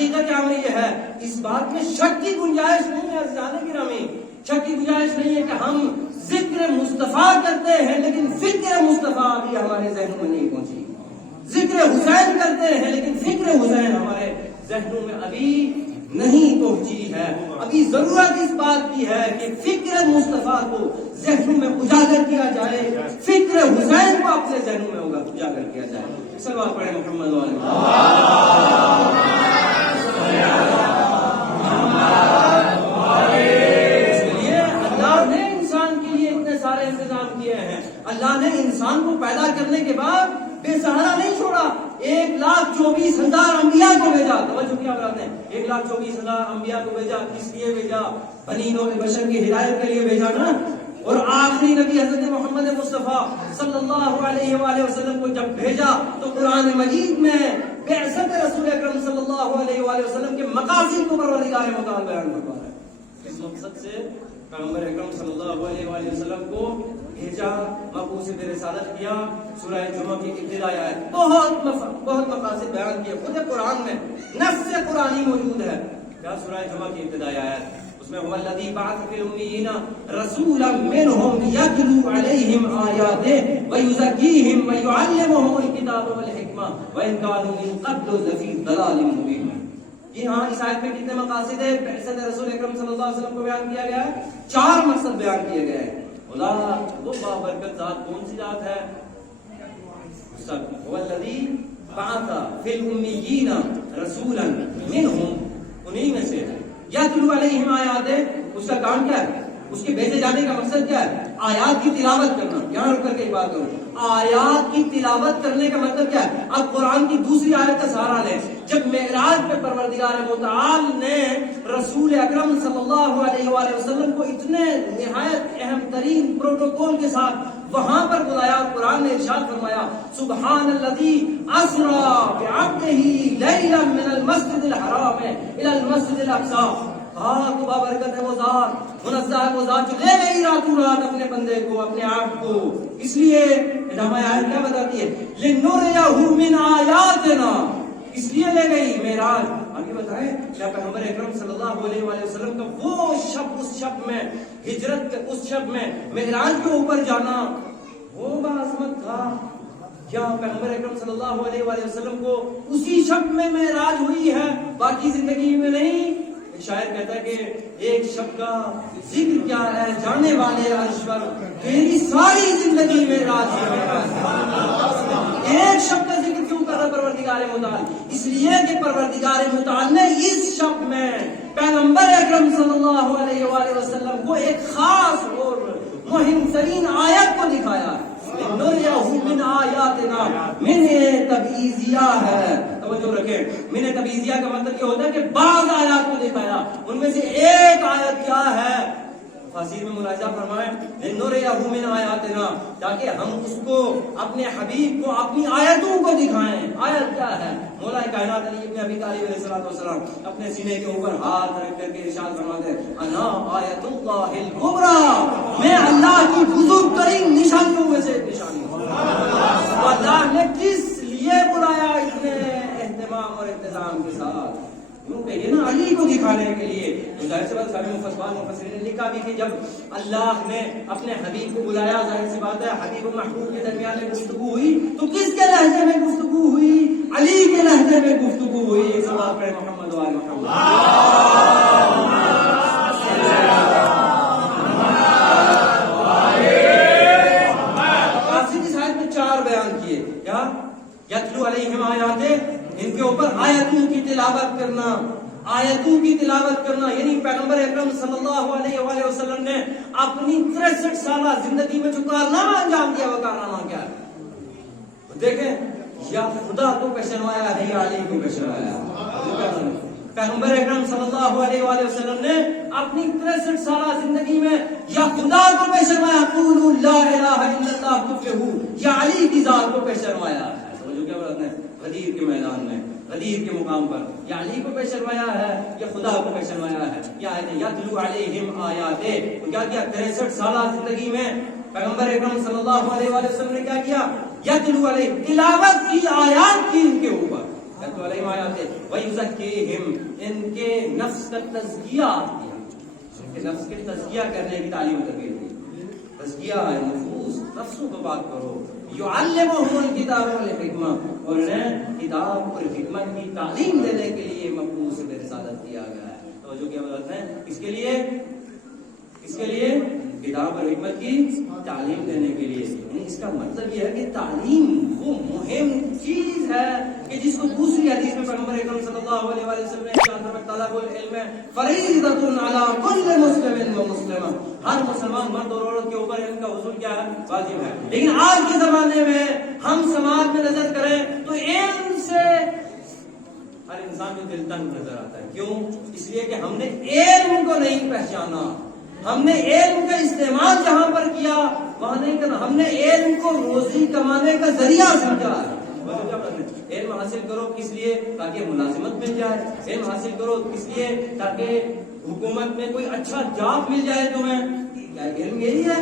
حقیقت عملی یہ ہے، اس بات میں شک کی گنجائش نہیں ہے عزیزان گرامی، شک کی گنجائش نہیں ہے کہ ہم ذکر مصطفیٰ کرتے ہیں لیکن فکر مصطفیٰ ابھی ہمارے ذہنوں میں نہیں پہنچی، ذکر حسین کرتے ہیں لیکن فکر حسین ہمارے ذہنوں میں ابھی نہیں پہنچی ہے۔ ابھی ضرورت اس بات کی ہے کہ فکر مصطفیٰ کو ذہنوں میں اجاگر کیا جائے، فکر حسین کو اپنے ذہنوں میں اجاگر کیا جائے۔ صلوات پڑھیں محمد اللہ نے انسان کے لیے اتنے سارے انتظام کیے ہیں۔ اللہ نے انسان کو پیدا کرنے کے بعد بے سہارا نہیں چھوڑا، 1,24,000 انبیاء کو بھیجا۔ توجہ کیا بات ہے، 1,24,000 انبیاء کو بھیجا، کس لیے بھیجا؟ بنی نوع بشر کی ہدایت کے لیے بھیجا نا۔ اور آخری نبی حضرت محمد مصطفیٰ صلی اللہ علیہ وآلہ وسلم کو جب بھیجا تو قرآن مجید میں بعثت رسول اکرم صلی اللہ علیہ وآلہ وسلم کے مقاصد کو پروردگار متعال بیان کرتا ہے۔ اس مقصد سے پیغمبر اکرم صلی اللہ علیہ وآلہ وسلم کو بھیجا، مبعوث برسالت کیا۔ سورہ جمعہ کی ابتدائی آیت بہت مقاصد بیان کیے، خود قرآن میں نص قرآنی موجود ہے۔ کیا سورہ جمعہ کی ابتدائی آیت، اس میں هو الذی بعث فی الامیین رسولا منهم یتلو علیہم آیاتہ ویزکیہم ویعلمہم الکتاب والحکمہ وان کانوا من قبل لفی ضلال مبین۔ جی ہاں، اس آیت میں کتنے مقاصد ہیں؟ بعثت رسول اکرم صلی اللہ علیہ وسلم کو بیان کیا گیا ہے، 4 مقصد بیان کیے گئے ہیں۔ خدا وہ بابرکت ذات کون سی ذات ہے؟ هو الذی بعث فی الامیین رسولا منهم، انہی میں سے یتلو علیہم آیاتہ، اس کا کام کیا ہے؟ اس کے بھیجے جانے کا مقصد کیا ہے؟ آیات کی تلاوت کرنا۔ یہاں رک کر کے بات کروں، آیات کی تلاوت کرنے کا مطلب کیا ہے؟ اب قرآن کی دوسری آیت کا سہارا لیں۔ جب معراج پہ پروردگار متعال نے رسول اکرم صلی اللہ علیہ وآلہ وسلم کو اتنے نہایت اہم ترین پروٹوکول کے ساتھ وہاں پر بلایا، قرآن نے ارشاد فرمایا سبحان الذی اسری بعبدہ لیلا من المسجد الحرام الی المسجد الاقصی۔ پاک و بابرکت ہے وہ ذات، منزہ ہے وہ ذات جو لے گئی راتوں رات اپنے بندے کو، اپنے آپ کو۔ اس لیے ہمیں آیت کیا بتاتی ہے؟ لنریہ من آیاتنا، اس لیے لے گئی معراج۔ آگے بتائیں کیا پیغمبر اکرم صلی اللہ علیہ وآلہ وسلم کا وہ شب، اس شب میں ہجرت، اس شب میں معراج کے اوپر جانا وہ باعظمت تھا؟ کیا پیغمبر اکرم صلی اللہ علیہ وآلہ وسلم کو اسی شب میں معراج ہوئی ہے، باقی زندگی میں نہیں؟ شاعر کہتا ہے کہ ایک شب کا ذکر کیا ہے جانے والے عرش پر، تیری ساری زندگی میں راج ہے۔ ایک شب کا ذکر کیوں کر رہا پروردگار متعال؟ اس لیے کہ پروردگار متعال نے اس شب میں پیغمبر اکرم صلی اللہ علیہ وآلہ وسلم کو ایک خاص اور مہم ترین آیت کو دکھایا ہے۔ من آیاتنا، من تبعیضیہ ہے، توجہ رکھیں، من تبعیضیہ کا مطلب یہ ہوتا ہے کہ بعض آیات کو دکھایا، ان میں سے ایک آیت کیا ہے؟ تفسیر میں ملاحظہ فرمائیں لنریہ من آیاتنا، تاکہ ہم اس کو اپنے حبیب کو اپنی آیتوں کو دکھائیں۔ آیت کیا ہے؟ مولا کائنات علی ابن ابی طالب علیہ السلام اپنے سینے کے اوپر ہاتھ رکھ کر کے ارشاد فرماتے ہیں انا آیت اللہ الکبریٰ، میں اللہ کی بزرگ ترین نشانیوں میں سے ایک نشانی ہوں۔ اللہ نے کس لیے بلایا اتنے اہتمام اور انتظام کے ساتھ؟ کہیے نا علی کو دکھانے کے لیے۔ تو ظاہر سی بات سارے مفسرین نے لکھا بھی کہ جب اللہ نے اپنے حبیب کو بلایا، ظاہر سی بات ہے حبیب و محبوب کے درمیان میں گفتگو ہوئی، تو کس کے لہجے میں گفتگو ہوئی؟ علی کے لہجے میں گفتگو ہوئی۔ ایک سوال پڑھے محمد وآل محمد۔ مقاصد اس آیت میں 4 بیان کیے، کیا؟ یتلو علیہم آیاتہ، ان کے اوپر آیتوں کی تلاوت کرنا، آیتوں کی تلاوت کرنا، یعنی پیغمبر اکرم صلی اللہ علیہ وآلہ وسلم نے اپنی 63 سالہ زندگی میں جو کارنامہ انجام دیا، وہ کارنامہ کیا ہے؟ دیکھیں، یا خدا کو پہچانوایا ہے یا علی کو پہچانوایا ہے؟ پیغمبر اکرم صلی اللہ علیہ وآلہ وسلم نے اپنی 63 سالہ زندگی میں یا خدا کو پہچانوایا، قولوا لا الہ الا اللہ تفلحوا، یا علی کی ذات کو پہچانوایا ہے۔ کیا بات ہے؟ غدیر کے میدان میں، غدیر کے مقام پر یا علی کو پہچانوایا ہے یا خدا کو پہچانوایا ہے۔ یا یتلو علیہم آیاتہ، کیا کیا 63 سالہ زندگی میں پیغمبر اکرم صلی اللہ علیہ وآلہ وسلم نے کیا کیا؟ یتلو علیہ، تلاوت کی، آیات کی ان کے اوپر۔ یتلو علیہم آیاتہ ویزکیہم، ان کے نفس کا تزکیہ کیا، ان کے نفس کے تزکیہ کرنے کی تعلیم تربیت دی، تزکیہ ہے نفوس، نفسوں کو بات کرو، یعلمہم الکتاب والحکمہ، اور انہیں کتاب اور حکمت کی تعلیم دینے کے لیے مبعوث برسالت کیا گیا ہے۔ توجہ کیا بات ہے، اس کے لیے کتاب اور حکمت کی تعلیم دینے کے لیے، یعنی اس کا مطلب یہ ہے کہ تعلیم وہ مہم چیز ہے کہ جس کو دوسری حدیث میں پیغمبر اکرم صلی اللہ علیہ وآلہ وسلم نے ارشاد فرمایا طلب العلم فریضۃ علی کل مسلم و مسلمہ، ہر مسلمان مرد اور عورت کے اوپر علم کا حصول کیا ہے، واجب ہے۔ لیکن آج کے زمانے میں ہم سماج میں نظر کریں تو علم سے ہر انسان کو دل تنگ نظر آتا ہے، کیوں؟ اس لیے کہ ہم نے علم کو نہیں پہچانا، ہم نے علم کا استعمال جہاں پر کیا وہاں نہیں کرنا، ہم نے علم کو روزی کمانے کا ذریعہ سمجھا ہے۔ علم حاصل کرو کس لیے؟ تاکہ ملازمت مل جائے، علم حاصل کرو کس لیے؟ تاکہ حکومت میں کوئی اچھا جاب مل جائے تمہیں، علم یہی ہے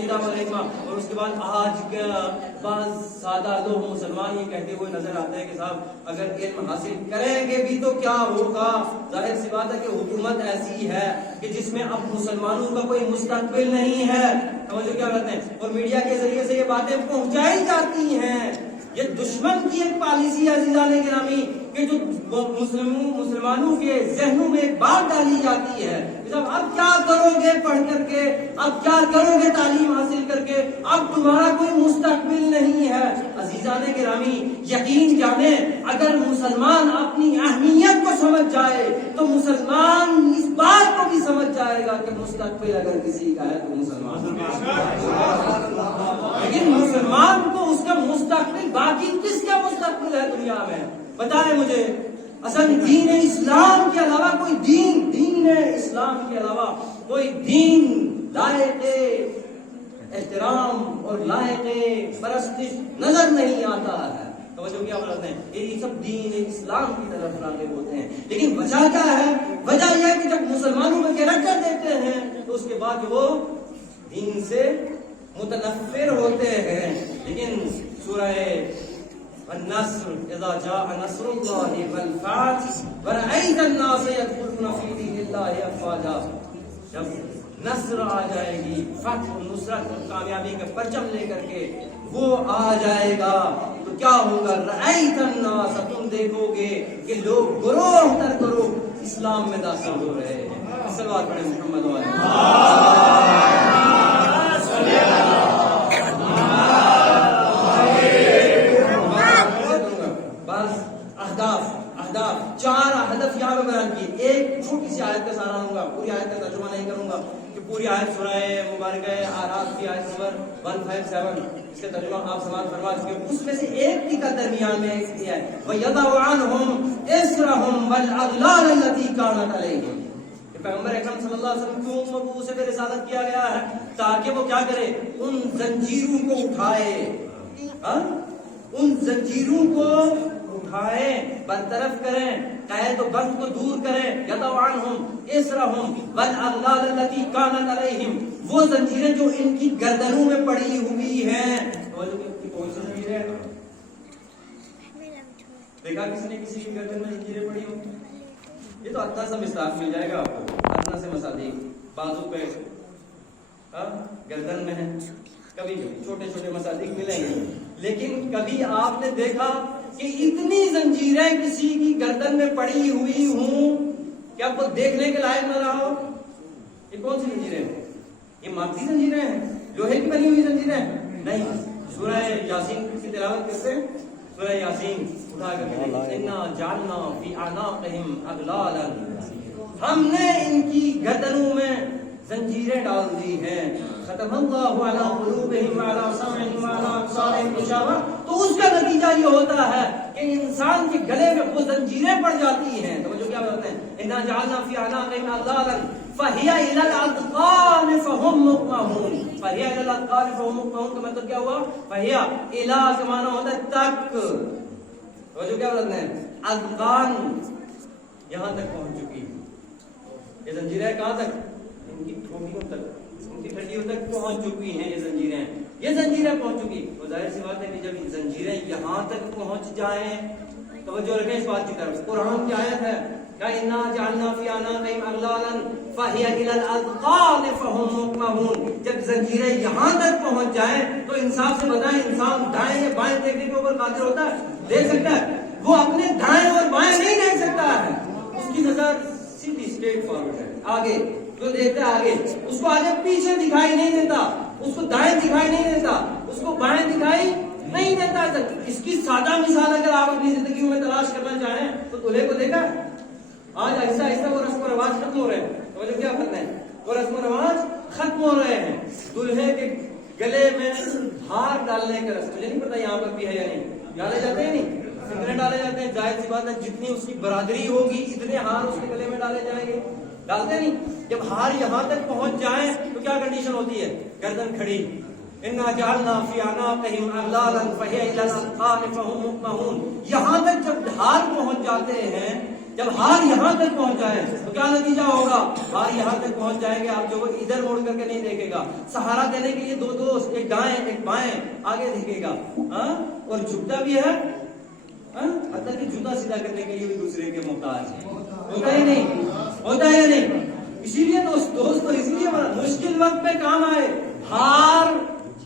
کتاب اور حکمہ۔ اور اس کے بعد آج کا بعض سادہ لوگ مسلمان یہ کہتے ہوئے نظر آتے ہیں کہ صاحب اگر علم حاصل کریں گے بھی تو کیا ہوگا، ظاہر سی بات ہے کہ حکومت ایسی ہے کہ جس میں اب مسلمانوں کا کوئی مستقبل نہیں ہے، توجہ کیا کرتے ہیں، اور میڈیا کے ذریعے سے یہ باتیں پہنچائی جاتی ہیں۔ یہ دشمن کی ایک پالیسی ہے عزیزان گرامی کہ جو مسلمانوں کے ذہنوں میں ایک بات ڈالی جاتی ہے، اب کیا کرو گے پڑھ کر کے، اب کیا کرو گے تعلیم حاصل کر کے، اب تمہارا کوئی مستقبل نہیں ہے۔ عزیزان گرامی یقین جانیں اگر مسلمان اپنی اہمیت کو سمجھ جائے تو مسلمان اس بات کو بھی سمجھ جائے گا کہ مستقبل اگر کسی کا ہے تو مسلمان، لیکن مسلمان کو اس کا مستقبل، باقی کس کا مستقبل ہے دنیا میں بتائیں مجھے؟ اصل دین اسلام کے علاوہ کوئی دین اسلام کے علاوہ کوئی دین لائق احترام اور لائق پرستش نظر نہیں آتا ہے۔ توجہ کیا بولتے ہیں، یہ سب دین اسلام کی طرف راغب ہوتے ہیں، لیکن وجہ کیا ہے؟ وجہ یہ ہے کہ جب مسلمانوں میں کیریکٹر دیتے ہیں تو اس کے بعد وہ دین سے متنفر ہوتے ہیں۔ لیکن سورہ النصر اذا جاء نصر اللہ والفتح ورأیت الناس يدخلون فی دین اللہ افواجا، جب نصر آ جائے گی، فتح نصرت کامیابی کا پرچم لے کر کے وہ آ جائے گا تو کیا ہوگا؟ رأیت الناس، تم دیکھو گے کہ لوگ گروہ در گروہ اسلام میں داخل ہو رہے ہیں۔ صلوات پڑھیں محمد اہداف، 4 ہدف یہاں پہ بیان کیے۔ ایک چھوٹی سی آیت کا سہارا لوں گا، پوری آیت کا ترجمہ نہیں کروں گا کہ پوری آیت سورہ مبارکہ اعراف کی آیت نمبر 157 اس کا ترجمہ آپ سماعت فرما چکے ہیں۔ اس میں سے ایک ٹکا درمیان میں ایک دیا ہے وَيَضَعُ عَنْهُمْ إِصْرَهُمْ وَالْأَغْلَالَ الَّتِي كَانَتْ عَلَيْهِمْ۔ پیغمبر اکرم صلی اللہ علیہ وسلم کیوں مبعوث برسالت کیا گیا ہے؟ تاکہ وہ کیا کرے؟ ان زنجیروں کو اٹھائے، ان زنجیروں کو اٹھائے، برطرف کریں، قید و بند کو دور کریں۔ یضع عنہم اسرہم والاغلال التي كانت علیہم، وہ زنجیریں جو ان کی گردنوں میں پڑی ہوئی ہیں۔ کون سی زنجیریں؟ دیکھا کسی نے کسی کی گردن میں زنجیریں پڑی ہوں؟ یہ تو اتنا سا مصداق مل جائے گا آپ کو، اتنا سے مصادیق بازو پہ گردن میں ہے، کبھی چھوٹے چھوٹے مصادیق ملیں گے، لیکن کبھی آپ نے دیکھا کہ اتنی زنجیریں کسی کی گردن میں پڑی ہوئی ہوں کہ آپ کو دیکھنے کے لائق نہ رہا ہو؟ یہ کون سی زنجیریں ہیں؟ یہ مادی زنجیریں ہیں، لوہے کی بنی ہوئی زنجیریں ہیں؟ نہیں۔ سورہ یاسین کی تلاوت کرتے ہیں، سورہ یاسین اٹھا کر اِنَّا جَعَلْنَا فِي أَعْنَاقِهِمْ أَغْلَالًا، ہم نے ان کی گردنوں میں زنجیریں ڈال دی ہیں۔ ختم اللہ علی قلوبہم وعلی سمعہم وعلی ابصارہم غشاوہ، تو اس کا نتیجہ یہ ہوتا ہے کہ انسان کے گلے میں وہ زنجیریں پڑ جاتی ہیں۔ توجہ کیا بولتے ہیں؟ اِنَّا جَعَلْنَا فِي أَعْنَاقِهِمْ أَغْلَالًا فَهِيَ إِلَى الْأَذْقَانِ فَهُمْ مُقْمَحُونَ۔ فَهِيَ إِلَى الْأَذْقَانِ فَهُمْ مُقْمَحُونَ کا مطلب کیا ہوا؟ فَهِيَ إِلَى کا معنی ہوتا ہے تک، توجہ کیا بولتے ہیں؟ اذقان یہاں تک پہنچ چکی ہے یہ زنجیریں، کہاں تک؟ ان کی ٹھوٹیوں تک، ان کی ہڈیوں تک پہنچ چکی ہیں یہ زنجیریں پہنچ چکی۔ تو ظاہر سی بات ہے کہ جب زنجیریں یہاں تک پہنچ جائیں توجہ رکھیں اس بات کی طرف. قرآن کی آیت ہے اِنَّا جَعَلْنَا فِي أَعْنَاقِهِمْ أَغْلَالًا فَهِيَ إِلَى الْأَذْقَانِ فَهُمْ مُقْمَحُونَ. جب زنجیریں یہاں تک پہنچ جائیں تو انصاف سے بتائیں انسان دائیں یا بائیں دیکھنے کے اوپر قادر ہوتا ہے؟ دیکھ سکتا ہے؟ وہ اپنے دائیں اور بائیں نہیں دیکھ سکتا ہے. اس کی نظر سیدھی اسٹریٹ فارورڈ ہے, آگے جو دیکھتا ہے آگے, اس کو آگے پیچھے دکھائی نہیں دیتا, اس کو دائیں دکھائی نہیں دیتا, اس کو بائیں دکھائی نہیں دیتا. اس کی سادہ مثال اگر آپ اپنی زندگی میں تلاش کرنا چاہیں تو دولہے کو دیکھا آج آہستہ آہستہ وہ رسم و رواج ختم ہو رہے ہیں. توجہ کیا کرتے ہیں, وہ رسم و رواج ختم ہو رہے ہیں. دلہے کے گلے میں ہار ڈالنے کا رسم, مجھے نہیں پتا یہاں پر بھی ہے یا نہیں, ڈالے جاتے ہیں نہیں, کتنے ڈالے جاتے ہیں؟ ظاہر سی بات ہے جتنی اس کی برادری ہوگی اتنے ہار اس کے گلے میں ڈالے جائیں گے. ڈالتے نہیں. جب ہار یہاں تک پہنچ جائیں تو کیا کنڈیشن ہوتی ہے؟ گردن کھڑی. اِنَّا جَعَلْنَا فِي أَعْنَاقِهِمْ أَغْلَالًا فَهِيَ إِلَى الْأَذْقَانِ فَهُمْ مُقْمَحُونَ. یہاں تک جب ہار پہنچ جاتے ہیں, جب ہار یہاں تک پہنچ جائے تو کیا نتیجہ ہوگا؟ ہار یہاں تک پہنچ جائیں گے آپ جو وہ ادھر مڑ کر کے نہیں دیکھے گا. سہارا دینے کے لیے دو دوست, ایک دائیں ایک بائیں, آگے دیکھے گا اور جھکتا بھی ہے, حتیٰ کہ جوتا سیدھا کرنے کے لیے بھی دوسرے کے محتاج ہے. ہوتا ہی نہیں, ہوتا ہے یا نہیں؟ اسی لیے دوست اسی لیے مشکل وقت پہ کام آئے. ہار,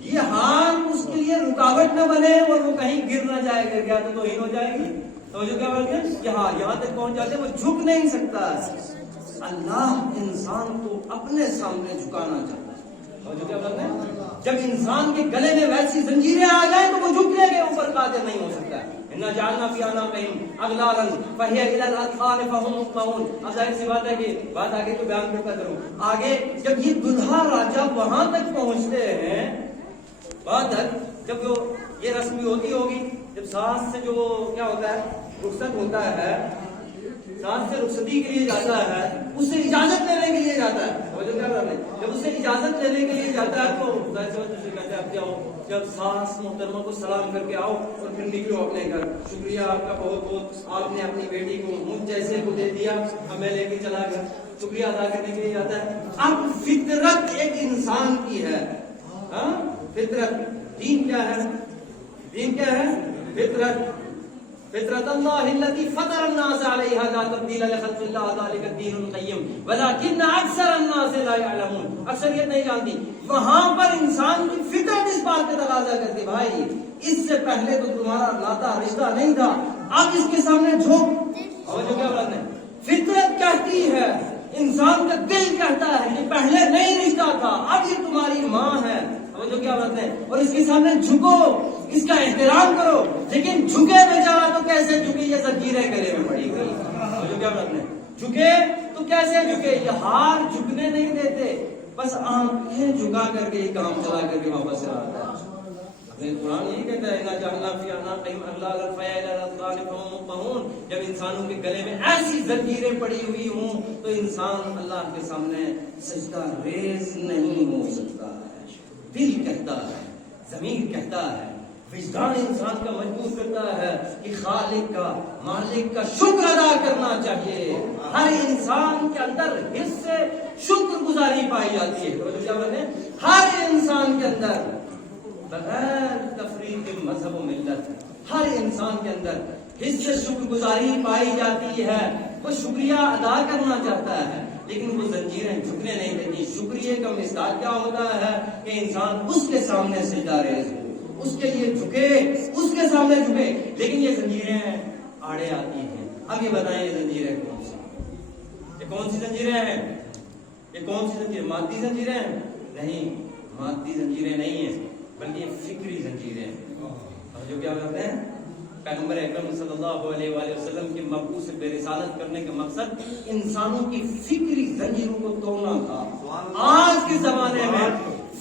یہ ہار اس کے لیے رکاوٹ نہ بنے اور وہ کہیں گر نہ جائے گا, کیا تو توہین ہو جائے گی. توجہ کیا بولتے ہیں, یہ ہار یہاں تک پہنچ جاتے ہیں, وہ جھک نہیں سکتا. اللہ انسان کو اپنے سامنے جھکانا چاہتا ہے. توجہ کیا بولتے ہیں, جب انسان کے گلے میں ویسی زنجیریں آ جائیں تو وہ جھکنے کے اوپر قادر نہیں ہو سکتا ہے. اِنَّا جَعَلْنَا فِي أَعْنَاقِهِمْ أَغْلَالًا فَهِيَ إِلَى الْأَذْقَانِ فَهُمْ مُقْمَحُونَ. اب ظاہر سی بات ہے کہ بات آگے تو بیان کرتا کروں. آگے جب یہ دلہا راجا وہاں تک پہنچتے ہیں, بعد جب یہ رسم بھی ہوگی, جب ساس سے جو کیا ہوتا ہے رخصت ہوتا ہے, ساس سے رخصتی کے لیے جاتا ہے, اس سے اجازت لینے کے لیے جاتا ہے. جب اس سے اجازت لینے کے لیے جاتا ہے تو کہتے ہیں آپ جاؤ. جب ساس محترمہ کو سلام کر کے آؤ اور پھر نکلو اپنے گھر, شکریہ آپ کا بہت بہت, آپ نے اپنی بیٹی کو مجھ جیسے کو دے دیا, اب میں لے کے چلا گیا, شکریہ ادا کرنے کے لیے جاتا ہے. اب فطرت ایک انسان کی ہے, فطرت. دین کیا ہے؟ دین کیا ہے؟ فطرت. فطرت اللہ التي فطر الناس عليها لا تبديل لخلق الله ذلك الدين القيم ولكن اکثر الناس لا يعلمون. اکثریت نہیں جانتی. وہاں پر انسان کی فطرت اس بات پہ تقاضا کرتی, بھائی اس سے پہلے تو تمہارا ناتا رشتہ نہیں تھا, اب اس کے سامنے جھوک. اور جو کیا بات ہے, فطرت کہتی ہے, انسان کا دل کہتا ہے کہ پہلے نہیں رشتہ تھا, اب یہ تمہاری ماں ہے. جو کیا بات ہے, اور اس کے سامنے جھکو, اس کا احترام کرو. لیکن جھکے بیچارہ تو کیسے جھکے, یہ زنجیریں گلے میں پڑی گئی. جو کیا بات ہے, جھکے تو کیسے جھکے, یہ ہار جھکنے نہیں دیتے, بس آنکھیں جھکا کر کے کام چلا کر کے واپس چلا آتا ہے. قرآن یہی کہتا ہے اِنَّا جَعَلْنَا فِي أَعْنَاقِهِمْ أَغْلَالًا فَهِيَ إِلَى الْأَذْقَانِ فَهُمْ مُقْمَحُونَ. جب انسانوں کے گلے میں ایسی زنجیریں پڑی ہوئی ہوں تو انسان اللہ کے سامنے سجدہ ریز نہیں ہو سکتا ہے. دل کہتا ہے, ضمیر کہتا ہے, وجدان انسان کا مجبور کرتا ہے کہ خالق کا, مالک کا شکر ادا کرنا چاہیے. ہر انسان کے اندر حص سے شکر گزاری پائی جاتی ہے. ہر انسان کے اندر بغیر تفریق مذہب و ملت, ہر انسان کے اندر حص سے شکر گزاری پائی جاتی ہے. وہ شکریہ ادا کرنا چاہتا ہے لیکن وہ زنجیریں جھکنے نہیں دیتی. شکریہ کا مثال کیا ہوتا ہے کہ انسان اس کے سامنے سجدہ ریز ہو, اس کے لیے جھکے, اس کے سامنے جھکے. لیکن یہ زنجیریں آڑے آتی ہیں. اب یہ بتائیں یہ زنجیریں کون سی, یہ کون سی زنجیریں ہیں, یہ کون سی زنجیریں, مادی زنجیریں ہیں؟ نہیں, مادی زنجیریں نہیں ہیں بلکہ یہ فکری زنجیریں ہیں. اور جو کیا کہتے ہیں, پیغمبر اکرم صلی اللہ علیہ وآلہ وسلم کے مبعوث بے رسالت کرنے کا مقصد انسانوں کی فکری زنجیروں کو توڑنا تھا. آج کے زمانے میں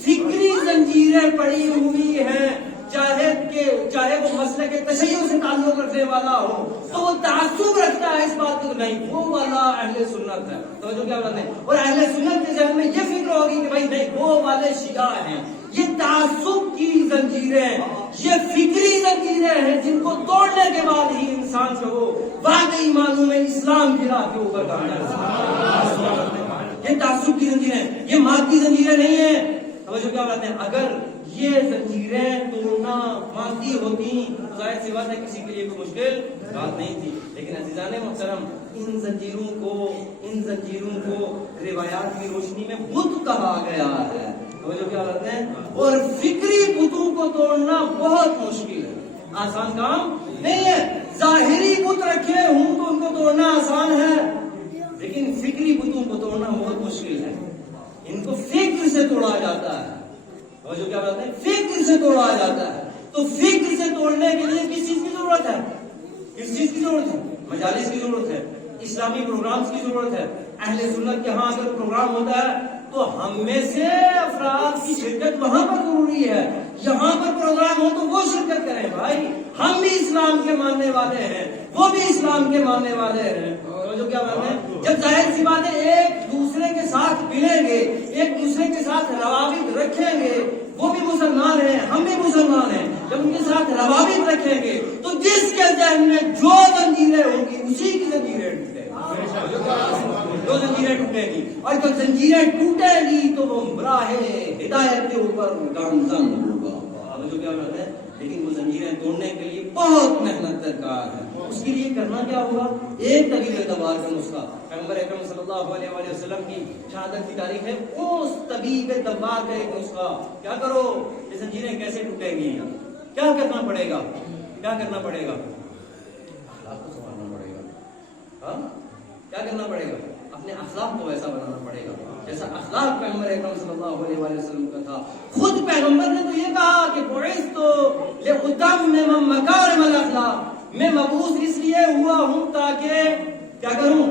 فکری زنجیریں پڑی ہوئی ہیں, چاہے وہ مسئلے کے تشیع سے تعلق رکھنے والا ہو تو وہ تعصب رکھتا ہے اس بات کو, نہیں وہ والا اہل سنت ہے. تو جو کیا بات ہے, اور اہل سنت کے ذہن میں یہ فکر ہوگی کہ بھائی نہیں وہ والے شیعہ ہیں. یہ تعصب کی زنجیریں, یہ فکری زنجیریں ہیں جن کو توڑنے کے بعد ہی انسان کو واقعی معلوم ہے اسلام کی راہ کے اوپر کہاں ہے. یہ تعصب کی زنجیریں, یہ مادی زنجیریں نہیں ہیں. توجہ کیا بات ہے, اگر یہ زنجیریں توڑنا مادی ہوتی تو ظاہر سی بات ہے کسی کے لیے کوئی مشکل بات نہیں تھی. لیکن عزیزان محترم ان زنجیروں کو روایات کی روشنی میں بت کہا گیا ہے. جو کیا بات ہے, اور فکری بتوں کو توڑنا بہت مشکل ہے, آسان کام نہیں ہے. ظاہری بت رکھے ہوں تو ان کو توڑنا آسان ہے, لیکن فکری بتوں کو توڑنا بہت مشکل ہے. ان کو فکر سے توڑا جاتا ہے. اور جو کیا بات ہے, فکر سے توڑا جاتا ہے. تو فکر سے توڑنے کے لیے کس چیز کی ضرورت ہے؟ کس چیز کی ضرورت ہے؟ مجالس کی ضرورت ہے, اسلامی پروگرامز کی ضرورت ہے. اہل سنت کے ہاں اگر پروگرام ہوتا ہے تو ہم میں سے افراد کی شرکت وہاں پر ضروری ہے. یہاں پر پروگرام ہو تو وہ شرکت کریں بھائی. ہم بھی اسلام کے ماننے والے ہیں, وہ بھی اسلام کے ماننے والے ہیں. جو کیا بات ہے, جب ظاہر سی بات ہے ایک دوسرے کے ساتھ ملیں گے, ایک دوسرے کے ساتھ روابط رکھیں گے, وہ بھی مسلمان ہیں ہم بھی مسلمان ہیں, جب ان کے ساتھ روابط رکھیں گے تو جس کے ذہن میں جو زنجیریں ہوں گی اسی کی زنجیریں ٹوٹیں گی, جو زنجیریں ٹوٹیں گی. اور جب زنجیریں ٹوٹیں گی تو وہ راہ ہدایت کے اوپر گامزن ہوگا. جو کیا بات ہے, لیکن وہ زنجیریں توڑنے کے لیے بہت محنت درکار ہے. اس کے لیے کرنا کیا ہوگا؟ ایک طبیب دوار کا نسخہ پیغمبر اکرم صلی اللہ علیہ وآلہ وسلم کی شہادت کی تاریخ ہے, اس طبیب دوار کا ایک نسخہ. کیا کرو, یہ زنجیریں کیسے ٹوٹیں گی, کیا کرنا پڑے گا؟ کیا کرنا پڑے گا؟ اخلاق کو سنبھالنا پڑے گا. کیا کرنا پڑے گا؟ اپنے اخلاق کو ایسا بنانا پڑے گا جیسا اخلاق پیغمبر اکرم صلی اللہ علیہ وآلہ وسلم کا تھا. خود پیغمبر نے تو یہ کہا کہ بعثت لأتمم مکارم الاخلاق, میں مبعوث اس لیے ہوا ہوں تاکہ کیا کروں,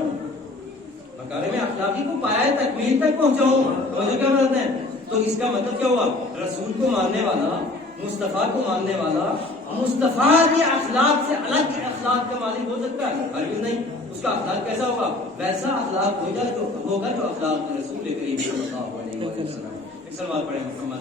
مکارم اخلاقی کو پایہ تکمیل تک پہنچاؤں. توجہ کیا بات ہے, تو اس کا مطلب کیا ہوا؟ رسول کو ماننے والا, مصطفیٰ کو ماننے والا, مصطفیٰ کے اخلاق سے الگ اخلاق کا مالک ہو سکتا ہے؟ ہرگز نہیں. اس کا اخلاق کیسا ہوگا؟ ویسا اخلاق ہوگا جو اخلاق رسول کریم صلی اللہ علیہ وسلم. ایک سوال پڑھیں محمد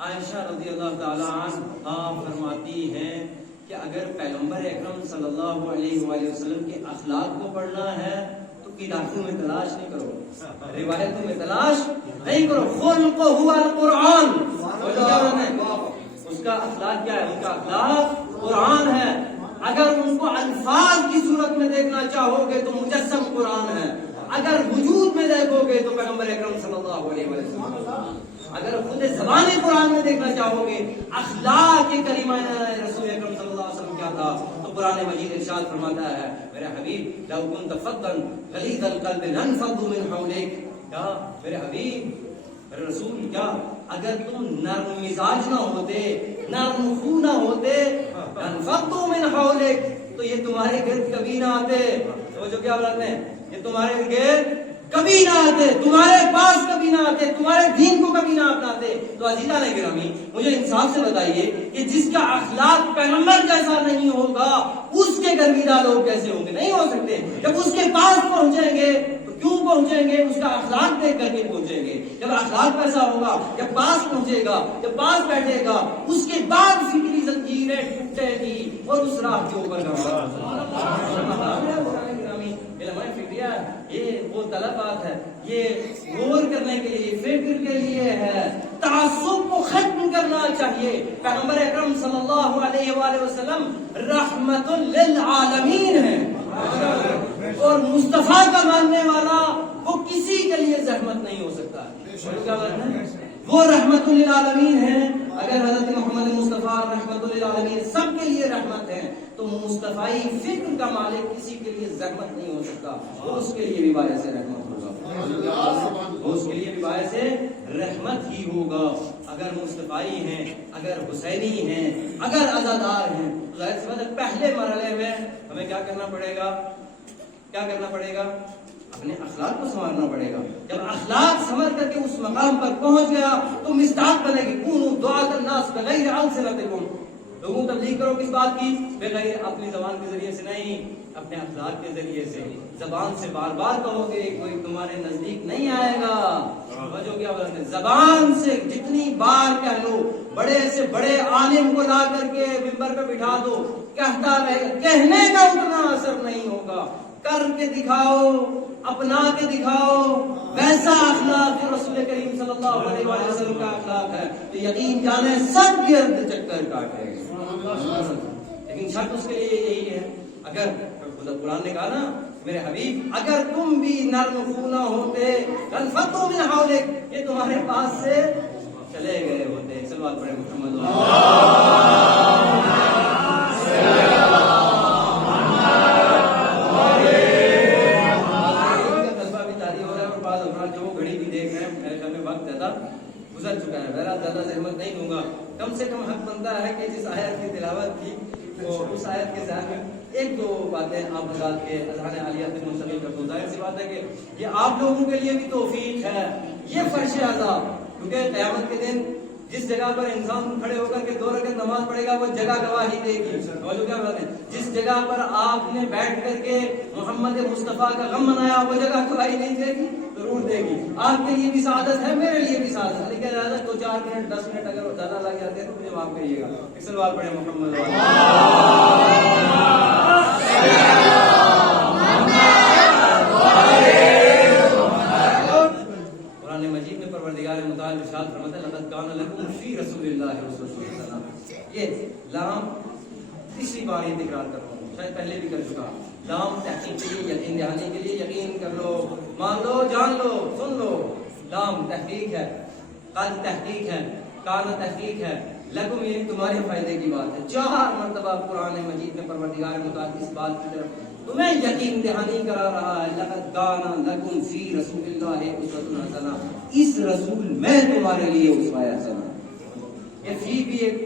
عائشہ رضی اللہ تعالی عنہ فرماتی ہیں کہ اگر پیغمبر اکرم صلی اللہ علیہ وآلہ وسلم کے اخلاق کو پڑھنا ہے تو کتابوں میں تلاش نہیں کرو, روایتوں میں تلاش نہیں کرو. خلقہ ہوا القرآن, اس کا اخلاق کیا ہے؟ ان کا اخلاق قرآن ہے. اگر ان کو الفاظ کی صورت میں دیکھنا چاہو گے تو مجسم قرآن ہے. اگر وجود میں دیکھو گے تو پیغمبر اکرم صلی اللہ علیہ وسلم. اگر خود زبان قرآن میں دیکھنا چاہو گے اخلاق کریمہ رسول اکرم صلی اللہ علیہ وسلم کیا تھا تو قرآن مجید ارشاد فرماتا ہے میرے حبیب لو كنت فظا غلیظ القلب لانفضوا من حولك. کیا میرے حبیب, میرے رسول, کیا اگر تم نرم مزاج نہ ہوتے, نرم خو نہ ہوتے, لانفضوا من حولك, تو یہ تمہارے گرد کبھی نہ آتے. تو جو کیا بات ہے, یہ تمہارے گرد کبھی نہ آتے, تمہارے پاس کبھی نہ آتے, تمہارے دین کو کبھی نہ اپناتے. تو عزیزان گرامی مجھے انصاف سے بتائیے کہ جس کا اخلاق پیغمبر جیسا نہیں ہوگا اس کے گرویدہ لوگ کیسے ہوں گے؟ نہیں ہو سکتے. جب اس کے پاس پہنچیں گے تو کیوں پہنچیں گے؟ اس کا اخلاق دیکھ کر کے پہنچیں گے. جب اخلاق کیسا ہوگا, جب پاس پہنچے گا, جب پاس بیٹھے گا, اس کے بعد فکری زنجیریں ٹوٹے گی اور اس راہ کے اوپر یہ وہ طلبات ہے, یہ غور کرنے کے لیے, فکر کے لیے ہے. تعصب کو ختم کرنا چاہیے. پیغمبر اکرم صلی اللہ علیہ وآلہ وسلم رحمت للعالمین ہے, اور مصطفیٰ کا ماننے والا وہ کسی کے لیے زحمت نہیں ہو سکتا. وہ رحمت للعالمین ہے. اگر حضرت محمد مصطفیٰ رحمت للعالمین سب کے لیے رحمت ہے تو مصطفی فکر کا مالک کسی کے لیے زحمت نہیں ہو سکتا. وہ اس کے لیے بھی باعث رحمت ہوگا, وہ اس کے لیے بھی باعث رحمت ہی ہوگا. اگر مصطفی ہیں, اگر حسینی ہیں, اگر عزادار ہیں, تو ظاہر سی بات ہے پہلے مرحلے میں ہمیں کیا کرنا پڑے گا؟ کیا کرنا پڑے گا؟ اپنے اخلاق کو سنوارنا پڑے گا. جب اخلاق سنور کر کے اس مقام پر پہنچ گیا تو مصداق بنے گی. کونوا دعاة الناس بغیر السنتکم، لوگوں تبلیغ کرو کس بات کی؟ بغیر اپنی زبان کے ذریعے سے نہیں، اپنے اخلاق کے ذریعے سے. زبان سے بار بار کہو گے کوئی تمہارے نزدیک نہیں آئے گا. جو کیا بولتے ہیں، زبان سے جتنی بار کہہ لو، بڑے سے بڑے عالم کو لا کر کے ممبر پہ بٹھا دو، کہتا رہے گا، کہنے کا اتنا اثر نہیں ہوگا. کر کے دکھاؤ، اپنا کے دکھاؤ، ویسا اخلاق جو رسول کریم صلی اللہ علیہ وآلہ وسلم کا اخلاق ہے تو یقین جانے سب گرد چکر کاٹے گا. لیکن شرط اس کے لیے یہی ہے، اگر قرآن نے کہا نا میرے حبیب اگر تم بھی نرم خو نہ ہوتے لانفضوا من حولک، یہ تمہارے پاس سے چلے گئے ہوتے. صلوات پڑھیں محمد گزر چکا ہے. بہرحال زیادہ زحمت نہیں دوں گا. کم سے کم حق بنتا ہے کہ جس آیت کی تلاوت کی وہ اس آیت کے ذہن میں ایک دو باتیں آپ حضرات کے اذہان عالیہ سے منتقل کر دوں. ظاہر سی بات ہے کہ یہ آپ لوگوں کے لیے بھی توفیق ہے، یہ فرش عذاب، کیونکہ قیامت کے دن جس جگہ پر انسان کھڑے ہو کر کے 2 رکعت نماز پڑھے گا وہ جگہ گواہی دے گی. کیا بات ہے، جس جگہ پر آپ نے بیٹھ کر کے محمد مصطفیٰ کا غم منایا وہ جگہ گواہی نہیں دے گی، ضرور دے گی. آپ کے لیے بھی سعادت ہے، میرے لیے بھی سعادت ہے. لیکن زیادہ 2-4 منٹ 10 منٹ اگر زیادہ لگ جاتے ہیں تو مجھے معاف کریے گا. ایک سلوات پڑھیں محمد مجید میں پروردگار متعال ارشاد فرماتا ہے لقد کان لکم فی رسول اللہ اسوۃ حسنہ. یہ لام تیسری بار یہ تکرار کر رہا ہوں، شاید پہلے بھی کر چکا. لام تحقیق کے لیے، یقین دہانی کے لیے، یقین کر لو، مان لو، جان لو، سن لو. لام تحقیق ہے، قد تحقیق ہے، کان تحقیق ہے، لکم یہ تمہارے فائدے کی بات ہے. 4 مرتبہ قرآن مجید میں پروردگار متعال اس بات کی طرف تمہیں یقین دہانی کرا رہا ہے. لقد کان لکم فی رسول اللہ اسوۃ حسنہ، اس رسول میں تمہارے لیے اسوہ حسنہ. یہ فی بھی ایک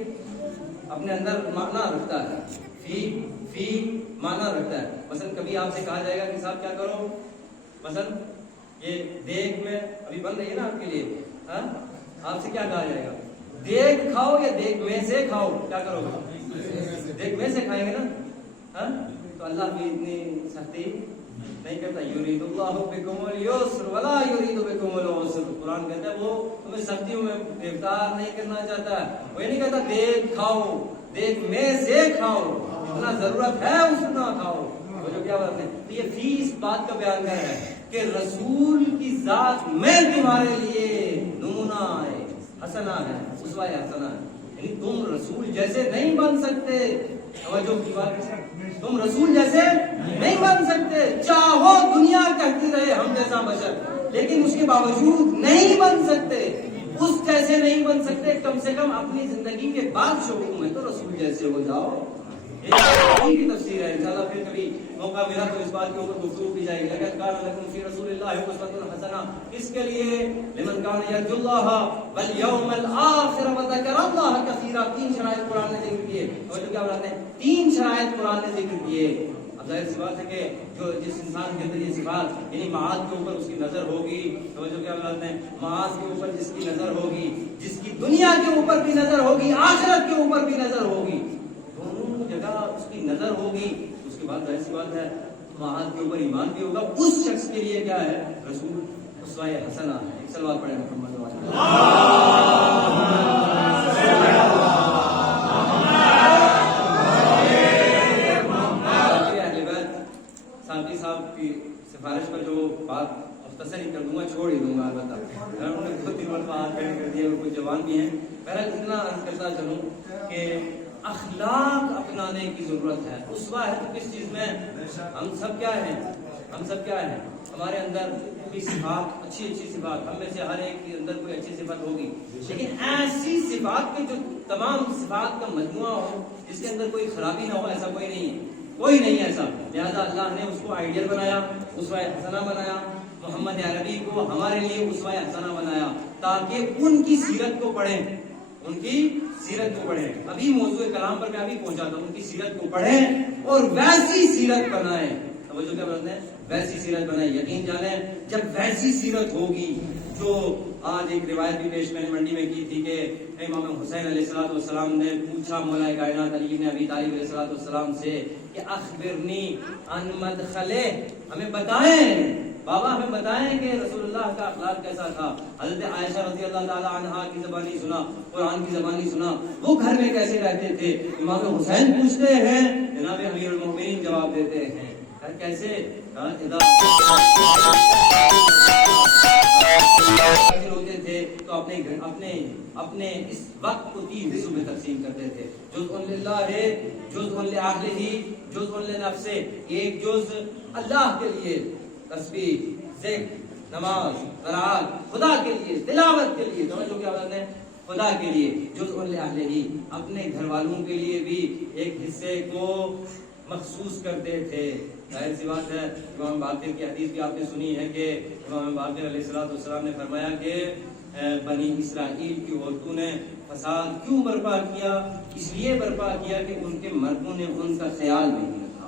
اپنے اندر معنی رکھتا ہے. فی معنی رکھتا ہے. مثلا کبھی آپ سے کہا جائے گا کہ صاحب کیا کرو، مثلا یہ دیکھ میں ابھی بن رہی ہے نا آپ کے لیے، آپ سے کیا کہا جائے گا، دیکھ کھاؤ یا دیکھ میں سے کھاؤ، کیا کرو گے، دیکھ میں سے کھائیں گے نا. تو اللہ بھی اتنی سختی نہیں کرتا. یرید اللہ بکم اليسر ولا یرید بکم العسر. قرآن کہتا ہے وہ تمہیں سختیوں میں گرفتار نہیں کرنا چاہتا ہے. وہ یہ نہیں کہتا دیکھ کھاؤ، دیکھ میں سے کھاؤ، اتنا ضرورت ہے اتنا کھاؤ. وہ جو کیا بات ہے، یہ فی اس بات کا بیان کر رہا ہے کہ رسول کی ذات میں تمہارے لیے نمونہ ہے، حسنہ ہے، اسوہ حسنہ ہے. یعنی تم رسول جیسے نہیں بن سکتے. تم رسول جیسے نہیں بن سکتے. چاہو دنیا کہتی رہے ہم جیسا بشر، لیکن اس کے باوجود نہیں بن سکتے. اس جیسے نہیں بن سکتے، کم سے کم اپنی زندگی کے بعد شعبوں میں تو رسول جیسے ہو جاؤ. کی تفسیر ہے. انشاءاللہ پھر کبھی موقع ملا تو اس بات کے اوپر گفتگو کی جائے گی. لقد کان لکم فی رسول اللہ اسوۃ حسنہ اس کے لیے لمن کان یرجو اللہ والیوم الآخر وذکر اللہ کثیرا. 3 شرائط قرآن نے ذکر کیے. اور جو کیا بولتے ہیں، 3 شرائط قرآن نے ذکر کیے. اب ظاہر سی بات ہے کہ جو جس انسان کے اندر یہ صفات یعنی معاد کے اوپر اس کی نظر ہوگی، تو جو کیا بولتے ہیں معاد کے اوپر جس کی نظر ہوگی، جس کی دنیا کے اوپر بھی نظر ہوگی، آخرت کے اوپر بھی نظر ہوگی، دونوں جگہ اس کی نظر ہوگی. اس کے بعد ظاہر سی بات ہے معاد کے اوپر ایمان بھی ہوگا. اس شخص کے لیے کیا ہے، رسول اسوہ حسنہ ہے. ایک سلوات پڑھیں محمد سانتی صاحب کی سفارش پر جو بات مختصر ہی کر دوں گا، چھوڑ ہی دوں گا. البتہ انہوں نے خود 3 مرتبہ ہاتھ کھڑے کر دیا، کوئی جوان بھی ہیں. بہرحال اتنا عرض کرتا چلوں کہ اخلاق اپنانے کی ضرورت ہے. اسوہ ہے تو کس چیز میں، ہم سب کیا ہیں، ہم سب کیا ہیں، ہمارے اندر کوئی صفات، اچھی صفات، ہم میں سے ہر ایک کے اندر کوئی اچھی صفت ہوگی. لیکن ایسی صفات کے جو تمام صفات کا مجموعہ ہو، جس کے اندر کوئی خرابی نہ ہو، ایسا کوئی نہیں ہے، کوئی نہیں ایسا. لہذا اللہ نے اس کو آئیڈیل بنایا، اسوہ حسنہ بنایا. محمد عربی کو ہمارے لیے اسوہ حسنہ بنایا تاکہ ان کی سیرت کو پڑھیں، ان کی سیرت کو پڑھیں. ابھی موضوع کلام پر میں ابھی پہنچا تھا. ان کی سیرت کو پڑھیں اور ویسی سیرت بنائیں. توجہ کیا بولتے ہیں، ویسی سیرت بنائیں. یقین جانیں جب ویسی سیرت ہوگی جو آج ایک روایت بھی پیش میں نے منڈی میں کی تھی کہ امام حسین علیہ السلام نے پوچھا مولا کائنات علی بن ابی طالب علیہ السلام سے کہ اخبرنی عن مدخلہ، ہمیں بتائیں بابا ہمیں بتائیں کہ رسول اللہ کا اخلاق کیسا تھا. حضرت عائشہ رضی اللہ تعالی عنہا کی زبانی سنا، قرآن کی زبانی سنا، وہ گھر میں کیسے رہتے تھے. امام حسین پوچھتے ہیں، جناب امیر المومنین جواب دیتے ہیں کیسے ہوتے تھے تو اپنے اس وقت کو 3 حصوں میں تقسیم کرتے تھے. جزء للہ ہے، جزء لأہلہ، جزء لنفسہ. ایک جز اللہ کے لیے تسبیح، ذکر، نماز، قرآن، خدا کے لیے، تلاوت کے لیے، دونوں جو کیا بات ہے خدا کے لیے. جزء لأہلہ، اپنے گھر والوں کے لیے بھی ایک حصے کو مخصوص کرتے تھے. ظاہر سی بات ہے امام باقر کی حدیث بھی آپ نے سنی ہے کہ امام باقر علیہ السلام نے فرمایا کہ بنی اسرائیل کی عورتوں نے فساد کیوں برپا کیا؟ اس لیے برپا کیا کہ ان کے مردوں نے ان کا خیال نہیں رکھا.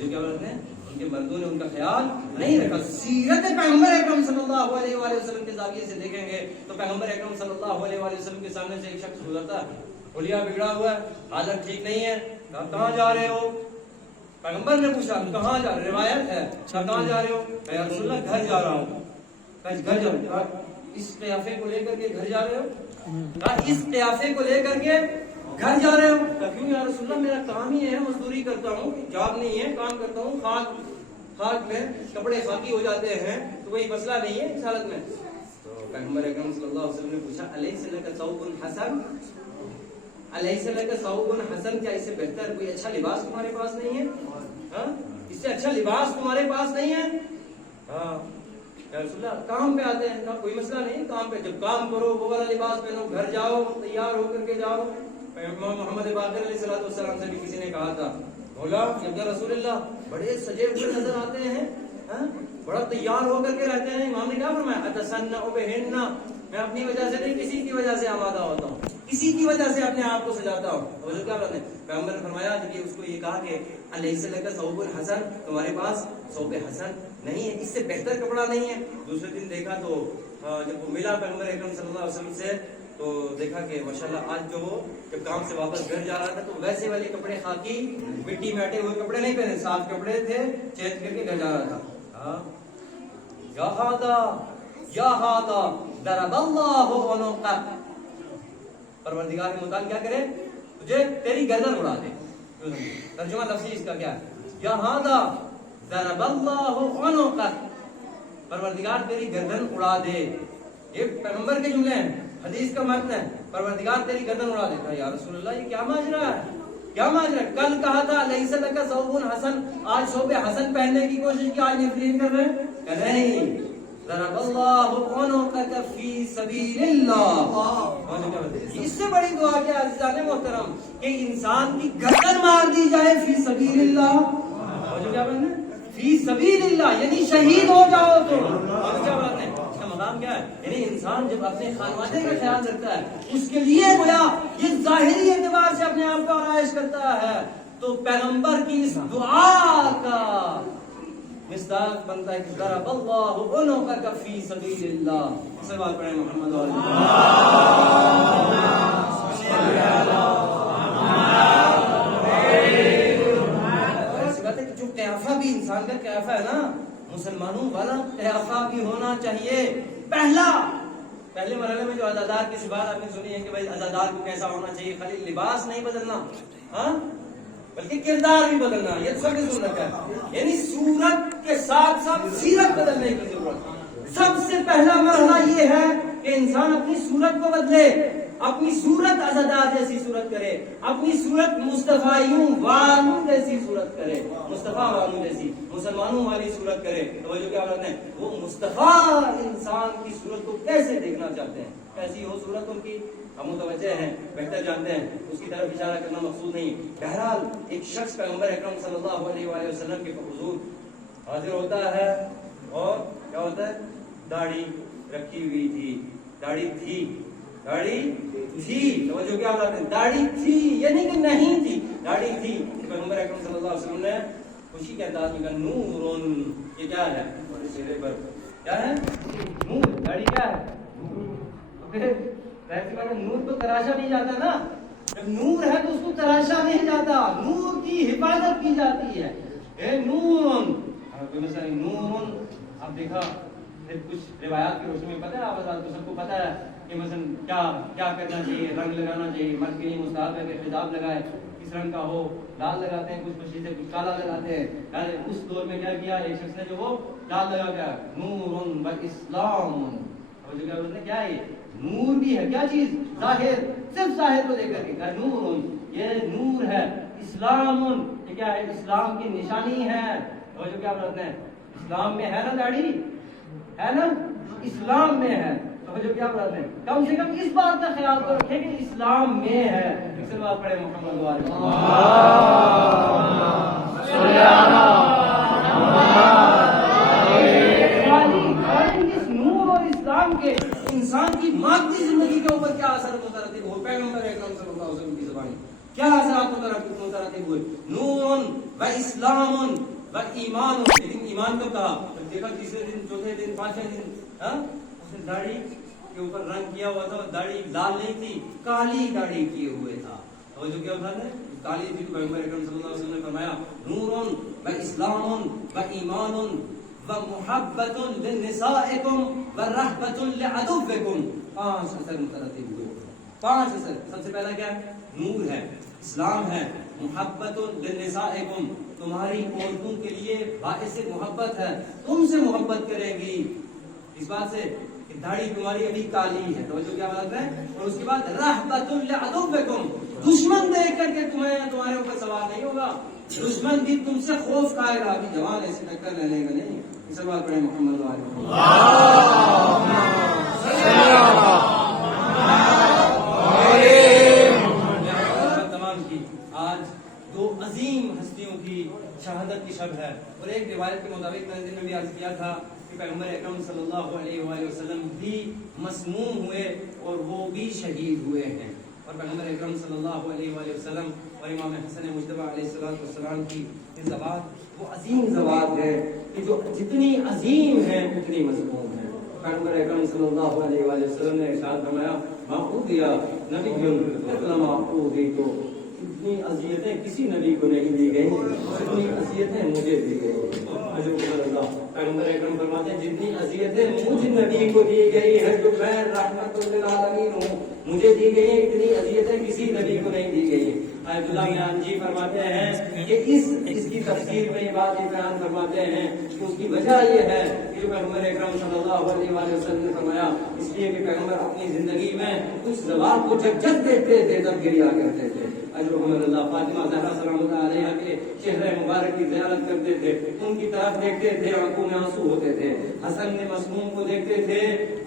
جو کیا بات ہے ان کے مردوں نے ان کا خیال نہیں رکھا. سیرت پیغمبر اکرم صلی اللہ علیہ وآلہ وسلم کے زاویے سے دیکھیں گے تو پیغمبر اکرم صلی اللہ علیہ وآلہ وسلم کے سامنے سے ایک شخص گزرتا ہے، حلیہ بگڑا ہوا ہے، حالت ٹھیک نہیں ہے. کہاں جا رہے ہو؟ پیغمبر نے پوچھا کہاں جا رہے؟ روایت ہے کہاں جا رہے ہو؟ یا رسول اللہ گھر جا رہا ہوں. گھر جا رہا ہوں. اس قیافے کو لے کر کے گھر جا رہے ہو؟ اس قیافے کو لے کر کے گھر جا رہے ہو؟ کیوں یا رسول اللہ میرا کام ہی ہے، مزدوری کرتا ہوں، جاب نہیں ہے، کام کرتا ہوں، خاک میں کپڑے خاکی ہو جاتے ہیں تو کوئی مسئلہ نہیں ہے اس حالت میں. تو پیغمبر اکرم صلی اللہ علیہ وسلم نے پوچھا الیس لک ثوب حسن، الیس لک ثوب حسن، کیا اس سے بہتر کوئی اچھا لباس تمہارے پاس نہیں ہے؟ اس سے اچھا لباس تمہارے پاس نہیں ہے؟ ہاں یا رسول اللہ کام پہ آتے ہیں، کوئی مسئلہ نہیں، کام پہ جب کام کرو وہ والا لباس پہنو، گھر جاؤ تیار ہو کر کے جاؤ. امام محمد باقر علیہ السلام سے بھی کسی نے کہا تھا بولا یا رسول اللہ بڑے سجے ہوئے نظر آتے ہیں، بڑا تیار ہو کر کے رہتے ہیں. امام نے کیا فرمایا اتسنع بہن، میں اپنی وجہ سے نہیں کسی کی وجہ سے آمادہ ہوتا ہوں، کسی کی وجہ سے اپنے آپ کو سجاتا ہوں. اور کیا بات ہے پیغمبر نے فرمایا جب یہ اس کو یہ کہا کہ الیس لک ثوب حسن، تمہارے پاس ثوب حسن نہیں ہے، اس سے بہتر کپڑا نہیں ہے. دوسرے دن دیکھا تو جب وہ ملا پیغمبر اکرم صلی اللہ علیہ وسلم سے تو دیکھا کہ ماشاءاللہ آج جو وہ جب کام سے واپس گھر جا رہا تھا تو ویسے والے کپڑے خاکی مٹی میں اٹے ہوئے کپڑے نہیں پہنے، صاف کپڑے تھے، چینج کر کے گھر جا رہا تھا. یا ہادا ضرب اللہ عنقک، پروردگار کے مطابق کیا کرے تجھے تیری گردن اڑا دے. ترجمہ لفظی اس کا کیا ہے یا ہادا ضرب اللہ عنقک، پروردگار تیری گردن اڑا دے. یہ پیغمبر کے جملے ہیں، حدیث کا متن ہے، پروردگار تیری گردن اڑا دیتا ہے. یا رسول اللہ یہ کیا ماجرا ہے، کیا ماجرا ہے؟ کل کہا تھا لیس لک ثوب حسن، آج ثوب حسن پہننے کی کوشش کی، آج نفرین کر رہے ہیں کہ نہیں. ضرب اللہ عنقک فی سبیل اللہ، اس سے بڑی دعا کیا عزیزان محترم کہ انسان کی گردن مار دی جائے فی سبیل اللہ. کیا بات ہے فی سبیل اللہ یعنی شہید ہو جاؤ تو کیا بات ہے. کیا ہے یعنی انسان جب اپنے خانواده کا خیال رکھتا ہے اس کے لیے گویا یہ ظاہری اعتبار سے اپنے آپ کو آرائش کرتا ہے تو پیغمبر کی اس دعا کا مصداق بنتا ہے کہ ضرب اللہ عنقک فی سبیل اللہ. صلوات پڑھیں محمد و جو قیافہ بھی انسان کا قیافہ ہے نا، مسلمانوں والا قیافہ بھی ہونا چاہیے. پہلے مرحلے میں جو عزادار کی صفات آپ نے سنی ہے کہ بھائی عزادار کو کیسا ہونا چاہیے، خالی لباس نہیں بدلنا بلکہ کردار بھی بدلنا، یہ سب کی ضرورت ہے. یعنی صورت کے ساتھ ساتھ سیرت بدلنے کی ضرورت ہے. سب سے پہلا مرحلہ یہ ہے کہ انسان اپنی صورت کو بدلے، اپنی صورت عزادار جیسی صورت کرے، اپنی صورت مصطفیوں والوں جیسی صورت کرے، مصطفیٰ والوں جیسی مسلمانوں والی صورت کرے. توجہ کیا بات ہے وہ مصطفیٰ انسان کی صورت کو کیسے دیکھنا چاہتے ہیں، کیسی ہو صورت ان کی، ہم متوجہ ہیں، بہتر جانتے ہیں، اس کی طرف اشارہ کرنا مقصود نہیں. بہرحال ایک شخص پیغمبر اکرم صلی اللہ علیہ وآلہ وسلم کے حضور حاضر ہوتا ہے اور کیا ہوتا ہے داڑھی رکھی ہوئی تھی، داڑھی تھی، توجہ کیا بات ہے داڑھی تھی، یعنی کہ نہیں تھی، داڑھی تھی. پیغمبر اکرم صلی اللہ علیہ وسلم نے خوشی کے انداز میں کہا نور، یہ کیا ہے ہمارے چہرے پر کیا ہے؟ نور، داڑھی کیا ہے؟ نور کو تراشا نہیں جاتا نا، جب نور ہے تو اس کو تراشا نہیں جاتا، نور کی حفاظت کی جاتی ہے. اے نور، نور. آپ دیکھا پھر کچھ روایات کی روشنی میں پتہ ہے آپ کو سب کو پتہ ہے کہ مثلا کیا کرنا چاہیے، رنگ لگانا چاہیے، مرد کے لیے مستحب ہے کہ خضاب لگائے، کس رنگ کا ہو، لال لگاتے ہیں کچھ مشین سے، کچھ کالا لگاتے ہیں. یعنی اس دور میں کیا کیا ایک شخص نے جو وہ لال لگا گیا نور و اسلام، اور جو کیا بولتے ہیں کیا ہے نور بھی ہے، کیا چیز ظاہر، صرف ظاہر کو دیکھ کر کے کہا نور، یہ نور ہے. اسلام، یہ کیا ہے اسلام کی نشانی ہے. اور جو کیا بولتے ہیں اسلام میں ہے نا داڑھی ہے نا، اسلام میں ہے. تو جو کیا بولتے ہیں کم سے کم اس بات کا خیال تو رکھیں کہ اسلام میں ہے. اس بات پڑھے محمد اس نور اور اسلام کے انسان کی مادی زندگی کے اوپر کیا اثر مترتب ہو، پیغمبر اکرم صلی اللہ علیہ وسلم کی زبانی کیا اثرات مترتب ہوئے. نور و اسلام و ایمان. لیکن ایمان کو کہا دیکھا تیسرے دن، چوتھے دن، پانچویں دن اس نے داڑھی کے اوپر رنگ کیا ہوا تھا، داڑھی لال نہیں تھی، کالی داڑھی کیے ہوئے تھا. اور جو کیا تھا کالی تھی تو پیغمبر اکرم صلی اللہ علیہ وسلم نے فرمایا نور و اسلام و ایمان و محبت لنسائکم و رحبت لعدوکم. 5 اثر مترتب ہوئے، 5 اثر. سب سے پہلا کیا ہے؟ نور ہے، اسلام ہے، محبت للنسائکم، تمہاری عورتوں کے لیے باعث محبت ہے، تم سے محبت کریں گی اس بات سے کہ داڑھی تمہاری ابھی کالی ہے. توجہ کیا بات ہے. اور اس کے بعد رحبت لعدوکم، دشمن دیکھ کر کے تمہارے اوپر سوار نہیں ہوگا، دشمن بھی تم سے خوف کھائے گا. ابھی جوان ایسے ٹکر لینے کا نہیں. اس بات پڑھے محمد تمام کی. آج 2 عظیم ہستیوں کی شہادت کی شب ہے. اور ایک روایت کے مطابق میں نے بھی عرض کیا تھا کہ پیغمبر اکرم صلی اللہ علیہ وآلہ وسلم بھی مسموم ہوئے اور وہ بھی شہید ہوئے ہیں. اور پیغمبر اکرم صلی اللہ علیہ وآلہ وسلم اور امام حسن مجتبی علیہ السلام کی یہ زوات وہ عظیم زوات ہے کہ جو جتنی عظیم ہے اتنی مسموم ہے. پیغمبر اکرم صلی اللہ علیہ وآلہ وسلم نے ارشاد فرمایا معقودیا نبی معقودی، تو اتنی اذیتیں کسی نبی کو نہیں دی گئی، اتنی اذیتیں مجھے دی گئی. پیغمبر اکرم فرماتے ہیں جتنی اذیتیں مجھ نبی کو دی گئی ہے جو میں رحمت للعالمین ہوں، مجھے دی گئی ہیں، اتنی اذیتیں کسی نبی کو نہیں دی گئی. آیت اللہ میان جی فرماتے ہیں کہ اس کی تفسیر میں یہ بات بیان فرماتے ہیں کہ اس کی وجہ یہ ہے کہ جو پیغمبر اکرم صلی اللہ علیہ وآلہ وسلم نے فرمایا اس لیے کہ پیغمبر اپنی زندگی میں کچھ زوات کو جب دیکھتے تھے تب گریا کرتے تھے. اللہ فاطمہ زہرا سلام اللہ علیہ کے چہرے مبارک کی زیارت کرتے تھے، ان کی طرف دیکھتے تھے، آنکھوں میں آنسو ہوتے تھے. حسن نے مسموم کو دیکھتے تھے،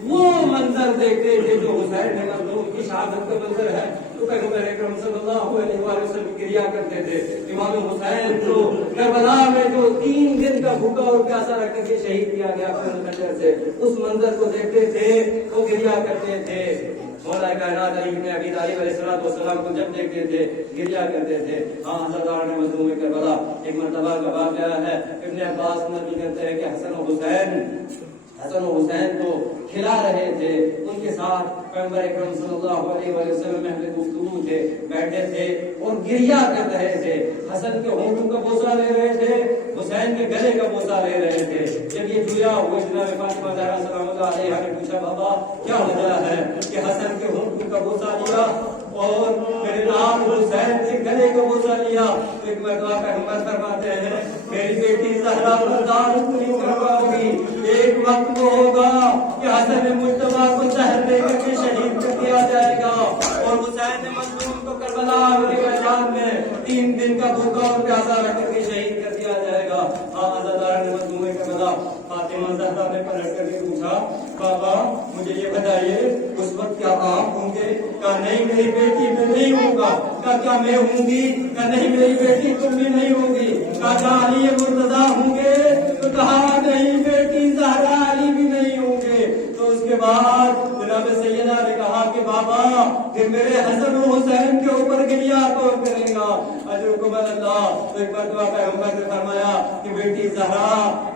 وہ منظر دیکھتے تھے جو حسین نے مظلوم کی شہادت کا منظر ہے تو پیغمبر اکرم صلی اللہ علیہ وسلم گریا کرتے تھے. امام حسین جو کربلا میں جو 3 دن کا بھوکا اور پیاسا رکھ کر کے شہید کیا گیا خنجر سے، اس منظر کو دیکھتے تھے وہ گریا کرتے تھے. مولا کائنات علی بن ابی طالب علیہ السلام کو جب دیکھتے تھے گریا کرتے تھے. ہاں حضرت نے مظلوم کربلا ایک مرتبہ کا واقعہ ہے. ابن عباس نقل کرتے ہیں کہ حسن و حسین کو کھلا رہے تھے، ان کے ساتھ پیغمبر اکرم صلی اللہ علیہ وآلہ وسلم اہل گفتگو تھے، بیٹھے تھے اور گریا کر رہے تھے. حسن کے ہونٹوں کا بوسہ لے رہے تھے، حسین کے گلے کا بوسہ لے رہے تھے. جب یہ جویا وہ جناب فاطمہ زہرا سلام اللہ علیہا نے پوچھا بابا کیا وجہ ہے کہ حسن کے ہونٹوں کا بوسہ لیا اور میرے نام حسین کے گلے کا بوسہ لیا؟ تو ایک مرتبہ پیغمبر فرماتے ہیں میری بیٹی زہرا برداشت نہیں کر پاؤں گی، ایک وقت وہ ہوگا کہ حسن مجتبی کو زہر دے کر کے شہید کر دیا جائے گا اور حسین مظلوم کو کربلا کے میدان میں 3 دن کا بھوکا اور پیاسا رکھ کر کے شہید کر دیا جائے گا. آزادار نے مظلوم کربلا فاطمہ زہرا نے پلٹ کر کے پوچھا بابا مجھے یہ بتائیے اس وقت کیا آپ ہوں گے؟ کہا نہیں میری بیٹی میں نہیں ہوں گا. کہا کیا میں ہوں گی؟ کہا نہیں میری بیٹی تم بھی نہیں ہوں گی. کہا کیا علی مرتضیٰ ہوں گے؟ تو کہا نہیں بیٹی زہرا علی بھی نہیں ہوں گے. تو اس کے بعد جناب سیدہ نے کہا کہ بابا پھر میرے حسن و حسین کے اوپر گریا کون کرے گا؟ اجرکم اللہ. تو ایک مرتبہ پیغمبر نے فرمایا کہ بیٹی زہرا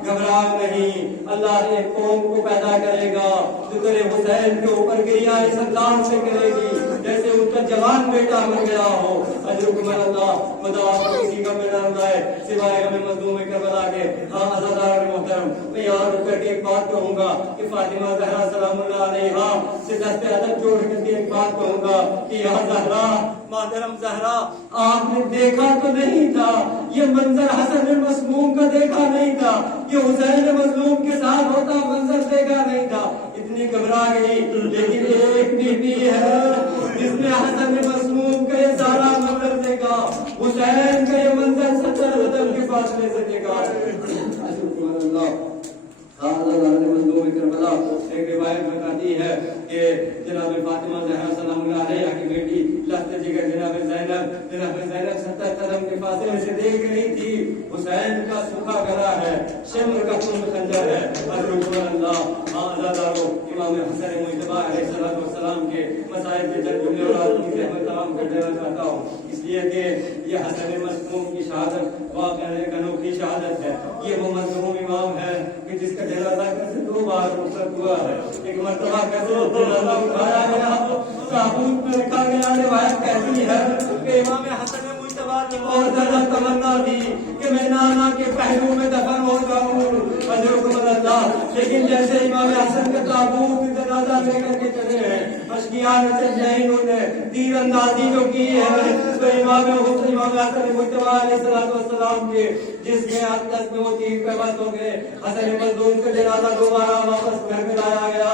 گھبرا نہیں، اللہ ایک قوم کو پیدا کرے گا جو تیرے حسین کے اوپر گریا اس انداز سے کرے گی جیسے ان کا جوان بیٹا مر گیا ہو۔ اجرکم اللہ، خدا آپ کو کسی کا ملنا نہ آئے سوائے ہمیں مظلوم کربلا کے۔ ہاں عزادار محترم، میں یہاں رک کر کے ایک بات کہوں گا کہ فاطمہ زہرا سلام اللہ علیہا سے دست ادب جوڑ کر کے ایک بات کہوں گا کہ یا زہرا، محترم زہرا، آپ نے دیکھا تو نہیں تھا یہ منظر حسن مسموم کا، دیکھا نہیں تھا یہ حسین مظلوم کے ساتھ ہوتا منظر دیکھا نہیں تھا، اتنی گھبرا گئی۔ لیکن ایک بیٹی ہے جس نے حسن مسموم کا یہ سارا منظر دیکھا، حسین کا یہ منظر 70 قدم کے فاصلے سے دیکھا۔ مظلوم کربلا ایک روایت بتاتی ہے کہ جناب فاطمہ زہرا سلام اللہ علیہا کی بیٹی لخت جگر جناب زینب 70 قدم کے فاصلے سے دیکھ رہی تھی حسین کا سوکھا گلا ہے، شمر کا خنجر ہے۔ اللہ آزادارو، امام حسن مجتبی علیہ السلام کے مسائل کے چند جملے اور آدمی سے میں تمام کر دینا چاہتا ہوں، اس لیے کہ یہ حسن مسموم کی شہادت واقعہ ایک انوکھی شہادت ہے۔ یہ وہ مظلوم امام ہے کہ جس کا جنازہ کیسے 2 بار رخصت ہوا ہے۔ ایک مرتبہ کیسے جنازہ اٹھایا گیا، تابوت میں رکھا گیا۔ روایت کہتی ہے کہ امام حسن مجتبی کی بہت زیادہ تمنا تھی کہ میں نانا کے پہلو میں دفن ہو جاؤں، اجرکم اللہ، لیکن جیسے امام حسن کا تابوت جنازہ لے کر کے چلے ہیں، اشقیاء انہوں نے تیر اندازی جو کی ہے تو امام حسن مجتبی علیہ السلام کے جس میں اقدس میں وہ تیر پیوست ہو گئے۔ حسن مظلوم کا جنازہ دوبارہ واپس گھر میں لایا گیا۔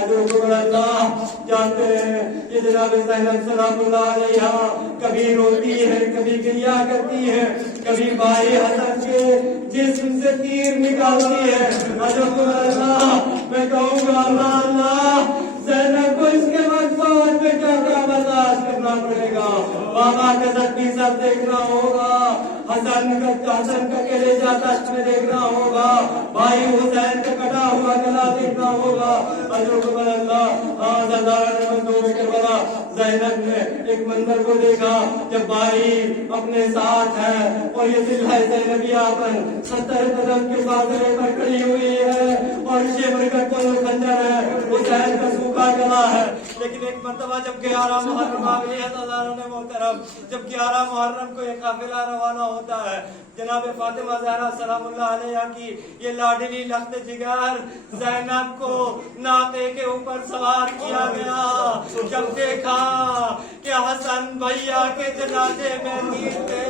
اجرکم اللہ، جانتے ہیں کہ جناب زینب سلام اللہ علیہا کبھی روتی ہے، کبھی گریا کرتی ہے، کبھی بھائی حسن کے جسم سے تیر نکالتی ہے۔ اجرکم اللہ، میں کہوں گا اللہ اللہ، زینب کو اس کے وقت فوج میں کیا کیا برداشت کرنا پڑے گا۔ بابا کا زخمی سر دیکھنا ہوگا، حسن کا کلیجہ تشت میں دیکھنا ہوگا، بھائی حسین کا کٹا ہوا گلا دیکھنا ہوگا۔ اجرکم اللہ، آزادار مظلوم کربلا زینب نے ایک منظر کو دیکھا جب بھائی اپنے ساتھ ہے اور یہ ذلہ زینبیہ پر 70 قدم کے فاصلے پر کھڑی ہوئی ہے اور شمر کا خنجر ہے، حسین کا سوکھا گلا ہے۔ لیکن ایک مرتبہ جب 11 محرم آ گئی ہے محترم، جب 11 محرم کو ایک قافلہ روانہ ہوتا ہے، جناب فاطمہ زہرا سلام اللہ علیہا کی یہ لاڈلی لخت جگر زینب کو ناقے کے اوپر سوار کیا گیا۔ جب دیکھا کہ حسن بھیا کے جنازے میں تیر تھے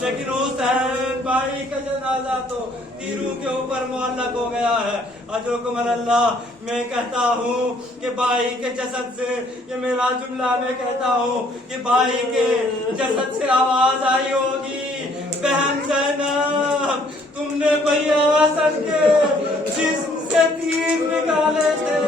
لیکن حسین بھائی کا جنازہ تو تیروں کے اوپر معلق ہو گیا ہے۔ اجرکم اللہ، میں کہتا ہوں کہ بھائی کے جسد سے، یہ میرا جملہ میں کہتا ہوں کہ بھائی کے جسد سے آواز آئی ہوگی، بہن زینب تم نے بھیا حسن کے جسم سے تیر نکالے تھے،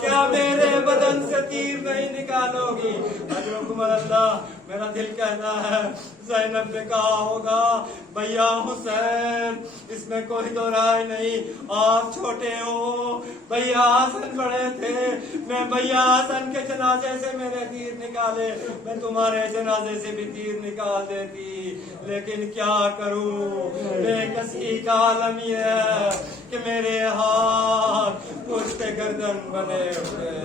کیا میرے بدن سے تیر نہیں نکالو گی؟ اجرکم اللہ، میرا دل کہتا ہے زینب نے کہا ہوگا بھیا حسین، اس میں کوئی دو رائے نہیں، آپ چھوٹے ہو، بھیا حسن بڑے تھے، میں بھیا حسن کے جنازے سے میرے تیر نکالے، میں تمہارے جنازے سے بھی تیر نکال دیتی، لیکن کیا کروں، بے کسی کا عالم یہ ہے کہ میرے ہاتھ پشت گردن بنے ہوئے ہیں۔